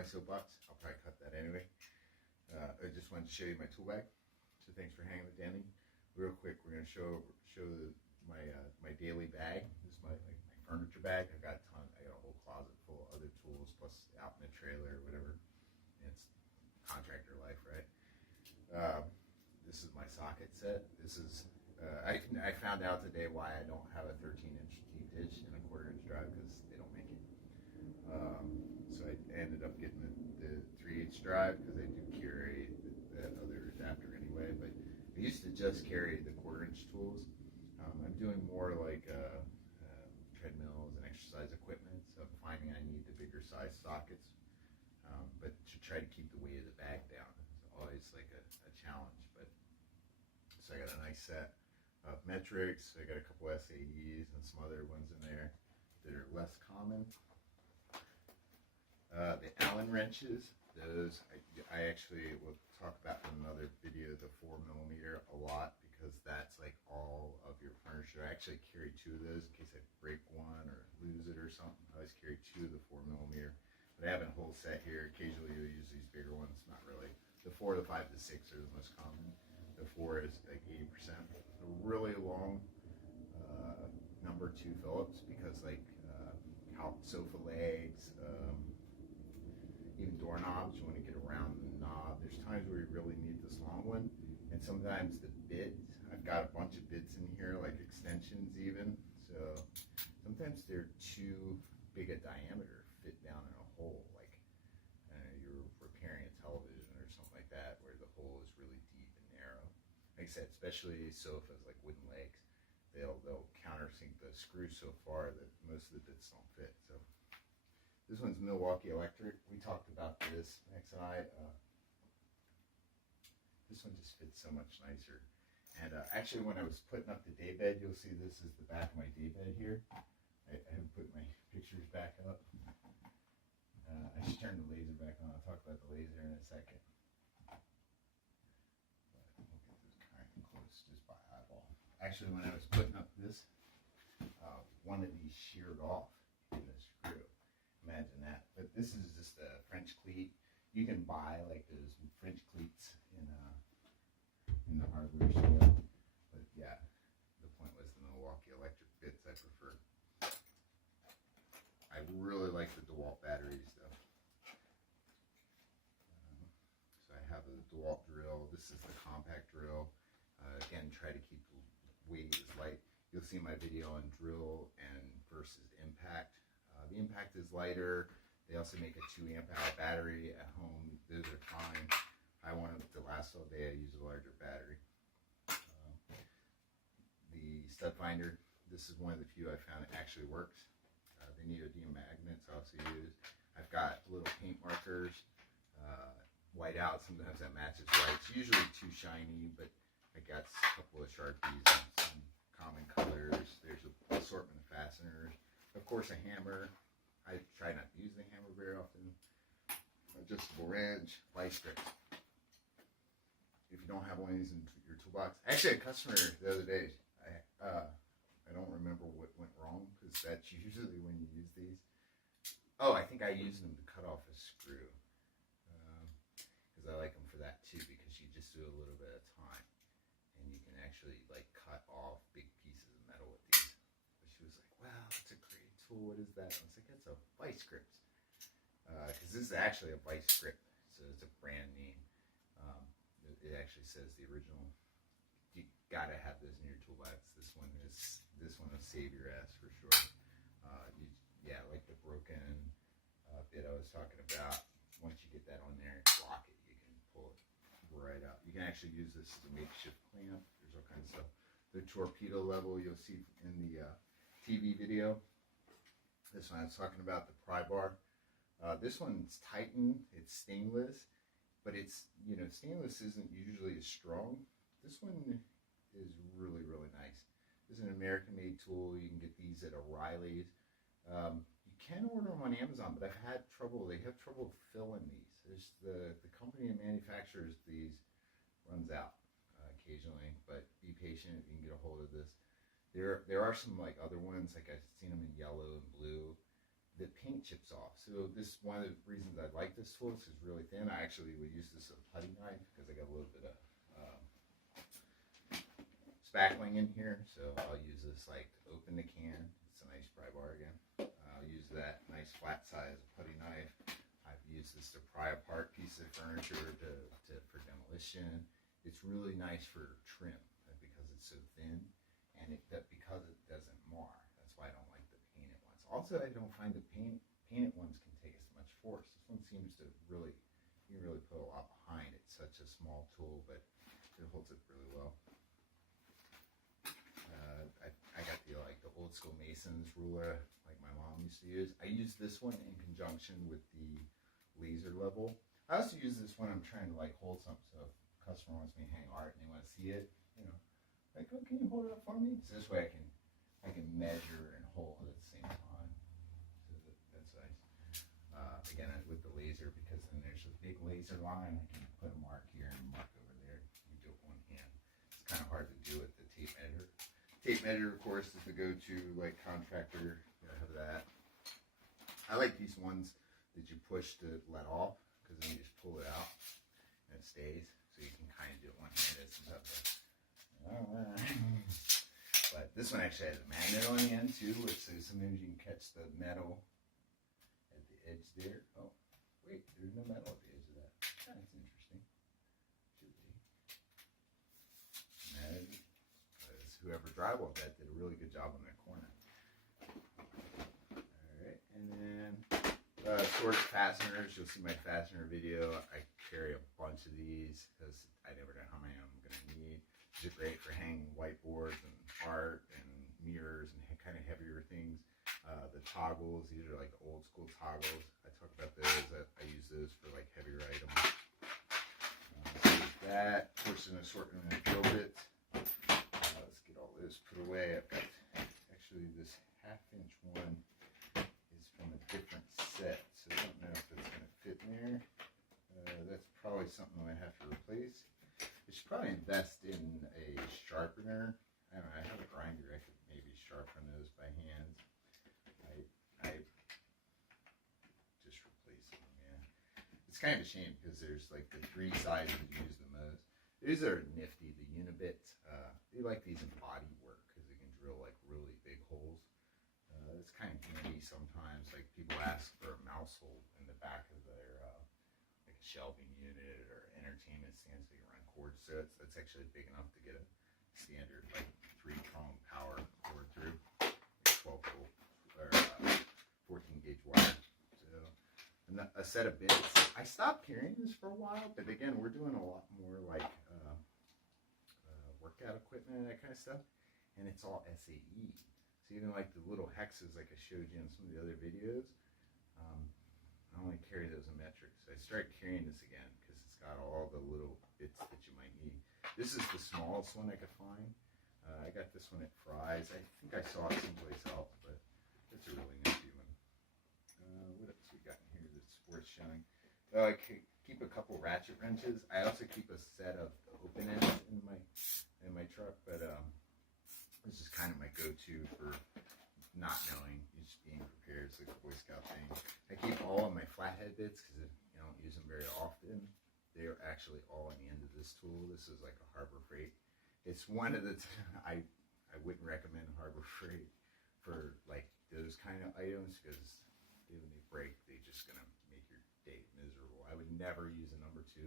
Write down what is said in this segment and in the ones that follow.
my soapbox. I'll probably cut that anyway. I just wanted to show you my tool bag. So thanks for hanging with Danny. Real quick, we're going to show my daily bag. This is my furniture bag. I got a whole closet full of other tools, plus out in the trailer or whatever. It's contractor life, right? This is my socket set. This is I found out today why I don't have a 13-inch deep dish and a 1/4-inch drive, because they don't make it. So I ended up getting the 3/8 drive because I do carry that other adapter anyway. But I used to just carry the 1/4-inch tools. I'm doing more like treadmills and exercise equipment, so I'm finding I need the bigger size sockets. But to try to keep the weight of the bag down is always like a challenge. But so I got a nice set of metrics. I got a couple SAEs and some other ones in there that are less common. The Allen wrenches, those I actually will talk about in another video, the 4mm a lot, because that's like all of your furniture. I actually carry 2 of those in case I break one or lose it or something. I always carry 2 of the 4mm. But I have a whole set here. Occasionally you'll use these bigger ones, not really. The 4, the 5, the 6 are the most common. The 4 is like 80%. A really long number 2 Phillips, because like sofa legs, even doorknobs, you want to get around the knob. There's times where you really need this long one, and sometimes the bit, I've got a bunch of bits in here, like extensions even, so sometimes they're too big a diameter, fit down in a hole, like you're repairing a television or something like that, where the hole is really deep and narrow. Like I said, especially sofas, like wooden legs, they'll countersink the screw so far that most of the bits don't fit. So this one's Milwaukee Electric. We talked about this, Max and I. This one just fits so much nicer. And actually, when I was putting up the daybed, you'll see this is the back of my daybed here. I haven't put my pictures back up. I should turn the laser back on. I'll talk about the laser in a second. But we'll get this kind of close just by eyeball. Actually, when I was putting up this, one of these sheared off in the screw. Imagine that. But this is just a French cleat. You can buy like those French cleats in the hardware store. But yeah, the point was the Milwaukee Electric bits I prefer. I really like the DeWalt batteries though. So I have a DeWalt drill. This is the compact drill. Again, try to keep the weight as light. You'll see my video on drill and versus impact. The impact is lighter. They also make a 2 amp-hour battery at home. Those are fine. I want it to last all day. I use a larger battery. The stud finder, this is one of the few I found that actually works. They neodymium magnets I also use. I've got little paint markers, white out. Sometimes that matches white. It's usually too shiny, but I got a couple of Sharpies and some common colors. There's an assortment of fasteners. Of course, a hammer. I try not to use the hammer very often. Adjustable wrench, vice grip. If you don't have one of these in your toolbox, actually, a customer the other day, I don't remember what went wrong, because that's usually when you use these. Oh, I think I used them to cut off a screw, because I like them for that too, because you just do a little bit at a time, and you can actually like cut off big pieces of metal with these. But she was like, "Wow, that's a great tool. What is that?" I was like, "It's a vice grip." Because this is actually a vice grip, so it's a brand name. It actually says the original. You gotta have this in your toolbox. This one will save your ass for sure. Yeah, like the broken bit I was talking about. Once you get that on there and lock it, you can pull it right out. You can actually use this as a makeshift clamp. There's all kinds of stuff. The torpedo level you'll see in the TV video. This one I was talking about, the pry bar. This one's Titan. It's stainless, but it's, stainless isn't usually as strong. This one is really, really nice. This is an American-made tool. You can get these at O'Reilly's. You can order them on Amazon, but I've had trouble. They have trouble filling these. There's the company that manufactures these runs out occasionally, but be patient if you can get a hold of this. There are some like other ones, like I've seen them in yellow and blue. the paint chips off. So this one of the reasons I like this tool is it's really thin. I actually would use this as a putty knife because I got a little bit of spackling in here. So I'll use this like to open the can. It's a nice pry bar again. I'll use that nice flat size putty knife. I've used this to pry apart pieces of furniture for demolition. It's really nice for trim because it's so thin, and because it doesn't mar. That's why I don't like the painted ones. Also, I don't find the painted ones can take as much force. This one seems to really, you can really put a lot behind it. It's such a small tool, but it holds it really well. I got the old school Mason's ruler like my mom used to use. I use this one in conjunction with the laser level. I also use this when I'm trying to like hold something. So if a customer wants me to hang art and they want to see it, you know, like, oh, can you hold it up for me? So this way I can measure and hold at the same time. So that's nice. Again, with the laser, because then there's a big laser line. I can put a mark here and a mark over there. You do it with one hand. It's kind of hard to do with the tape measure. Tape measure, of course, is the go-to like contractor. You gotta have that. I like these ones that you push to let off, because then you just pull it out and it stays. So you can kind of do it one-handed. But this one actually has a magnet on the end too, so sometimes you can catch the metal at the edge there. Oh, wait, there's no metal at the edge of that. That's interesting. Should be. Because whoever drywalled that did a really good job on that corner. Alright, and then storage fasteners. You'll see my fastener video. I carry a bunch of these because I never know how many I'm going to need. These are great for hanging whiteboards and art and mirrors and kind of heavier things. The toggles, these are like old school toggles. I talk about those. I use those for like heavier items. That portion assortment of drill bits. Let's get all those put away. I've got actually this 1/2-inch one is from a different set, so I don't know if it's going to fit in there. That's probably something I might have to replace. I should probably invest in a sharpener. I don't know, I have a grinder. I could maybe sharpen those by hand. I just replace them, yeah. It's kind of a shame because there's like the 3 sizes you use the most. These are nifty, the Unibits. You like these in body work because you can drill like really big holes. It's kind of handy sometimes. Like people ask for a mouse hole in the back of their like a shelving unit or entertainment stand so you can run cords. So it's actually big enough to get a standard like 3-prong power cord through, like 12 volt or 14 gauge wire. So and a set of bits. I stopped carrying this for a while, but again, we're doing a lot more like workout equipment and that kind of stuff, and it's all SAE. So even like the little hexes like I showed you in some of the other videos, I only carry those in metric. So I started carrying this again because it's got all the little bits that you might need. This is the smallest one I could find. I got this one at Fry's. I think I saw it someplace else, but it's a really nifty one. What else we got in here that's worth showing? I keep a couple ratchet wrenches. I also keep a set of open ends in my truck, but this is kind of my go-to for not knowing, just being prepared. It's like a Boy Scout thing. I keep all of my flathead bits because I don't use them very often. They're actually all on the end of this tool. This is like a Harbor Freight. It's one of the I wouldn't recommend Harbor Freight for like those kind of items because when they break, they're just gonna make your day miserable. I would never use a number 2,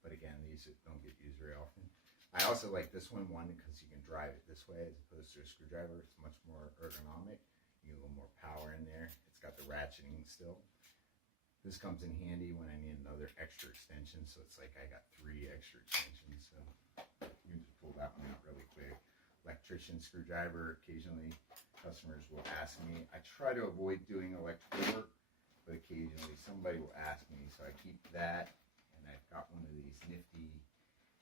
but again, these don't get used very often. I also like this one because you can drive it this way as opposed to a screwdriver. It's much more ergonomic. You get a little more power in there. It's got the ratcheting still. This comes in handy when I need another extra extension. So it's like I got 3 extra extensions. So you can just pull that one out really quick. Electrician screwdriver. Occasionally customers will ask me. I try to avoid doing electrical work, but occasionally somebody will ask me. So I keep that, and I've got one of these nifty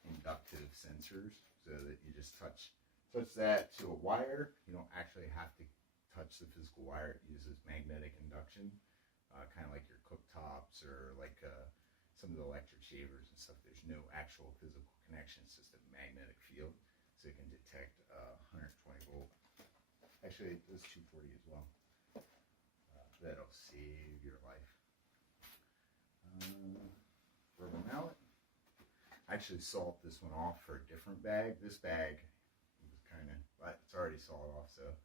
inductive sensors so that you just touch that to a wire. You don't actually have to touch the physical wire. It uses magnetic induction, kind of like your cooktops or like some of the electric shavers and stuff. There's no actual physical connection. It's just a magnetic field, so it can detect 120 volt. Actually, it does 240 as well. that'll save your life. Rubber mallet. I actually sawed this one off for a different bag. This bag was kind of, it's already sawed off, so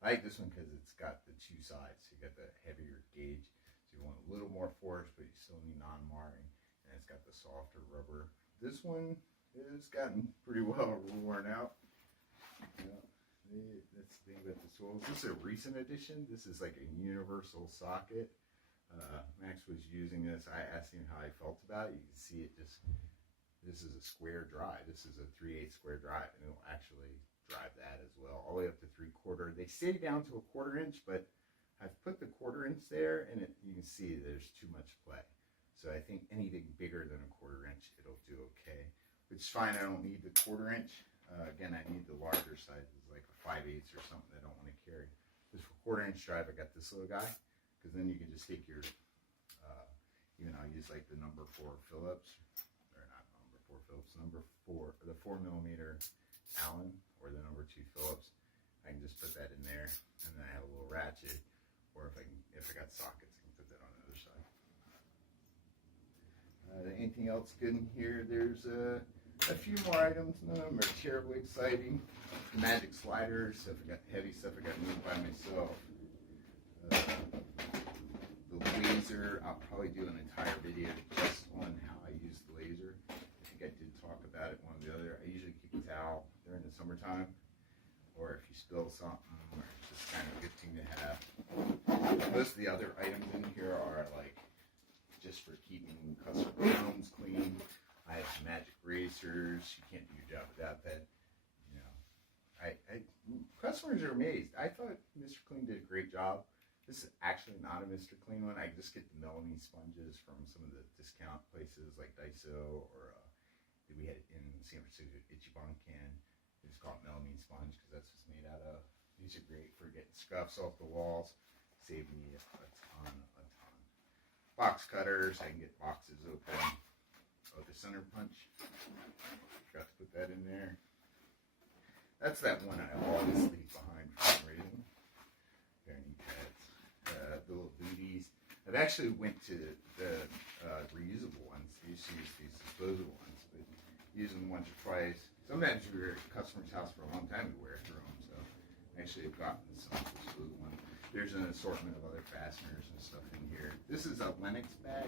I like this one because it's got the two sides. So you got the heavier gauge, so you want a little more force, but you still need non-marring, and it's got the softer rubber. This one has gotten pretty well worn out. That's the thing about the tools. This is a recent addition. This is like a universal socket. Max was using this. I asked him how he felt about it. You can see it just, this is a square drive. This is a 3/8 square drive, and it'll actually drive that as well, all the way up to 3/4. They say down to a 1/4 inch, but I've put the 1/4 inch there, and you can see there's too much play. So I think anything bigger than a 1/4 inch, it'll do okay. Which is fine. I don't need the 1/4 inch. Again, I need the larger sizes, like a 5/8 or something I don't want to carry. This for 1/4 inch drive, I got this little guy, because then you can just take your, even I'll use like the number 4 Phillips, or not number 4 Phillips, number 4, the 4mm Allen, or the number 2 Phillips. I can just put that in there, and then I have a little ratchet, or if I got sockets, I can put that on the other side. Anything else good in here? There's a few more items. None of them are terribly exciting. The magic sliders, stuff I got, heavy stuff I got moved by myself. The laser, I'll probably do an entire video just on how I use the laser. I think I did talk about it one or the other. I usually keep a towel during the summertime, or if you spill something, or it's just kind of a good thing to have. Most of the other items in here are like just for keeping customer homes clean. I have some magic racers. You can't do your job without that. You know, customers are amazed. I thought Mr. Clean did a great job. This is actually not a Mr. Clean one. I just get the melamine sponges from some of the discount places like Daiso, or we had it in San Francisco, Ichiban can. It's called melamine sponge because that's what's made out of. These are great for getting scuffs off the walls. Save me a ton. Box cutters, I can get boxes open. Oh, the center punch. Forgot to put that in there. That's that one I always leave behind for some reason. Very neat pads. The little booties. I've actually went to the reusable ones. I used to use these disposable ones, but using them once or twice. Sometimes you're at a customer's house for a long time to wear through them, so I actually have gotten some disposable ones. There's an assortment of other fasteners and stuff in here. This is a Lennox bag.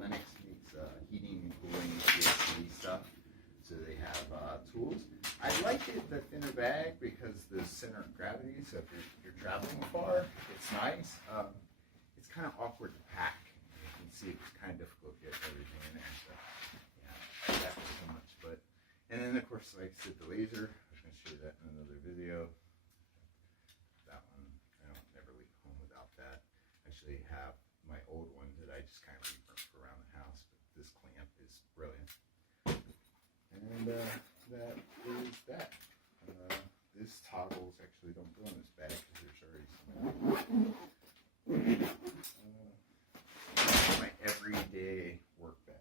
Lennox makes heating and cooling HVAC stuff, so they have tools. I like it, the thinner bag, because the center of gravity, so if you're traveling far, it's nice. It's kind of awkward to pack. You can see it was kind of difficult to get everything in there, so yeah, that was so much. And then of course, like I said, the laser. I was going to show you that in another video. That one, I don't never leave home without that. I actually have my old one that I just kind of leave around the house, but this clamp is brilliant. And that is that. This toggles actually don't go in this bag because there's already some. My everyday work bag.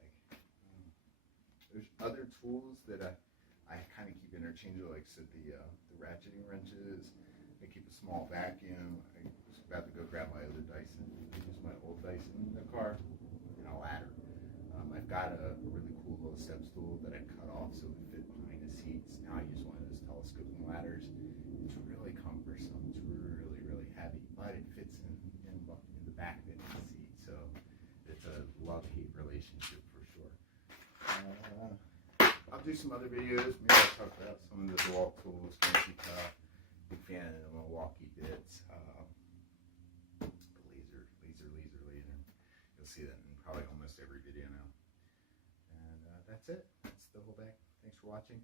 There's other tools that I kind of keep interchangeable, like I said, the ratcheting wrenches. I keep a small vacuum. I was about to go grab my other Dyson. I use my old Dyson in the car, and a ladder. I've got a really cool little step stool that I cut off so it would fit behind the seats. Now I use one of those telescoping ladders. It's really cumbersome. It's really, really heavy, but it fits in the back of the seat. So it's a love-hate relationship for sure. I'll do some other videos. Maybe I'll talk about some of the DeWalt tools, fancy tough. Big fan of the Milwaukee bits. The laser. You'll see that in probably almost every video now. And that's it. That's the whole bag. Thanks for watching.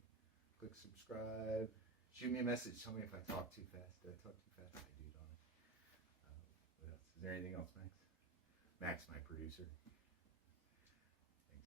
Click subscribe. Shoot me a message. Tell me if I talk too fast. Did I talk too fast? I do, don't I? What else? Is there anything else, Max? Max, my producer.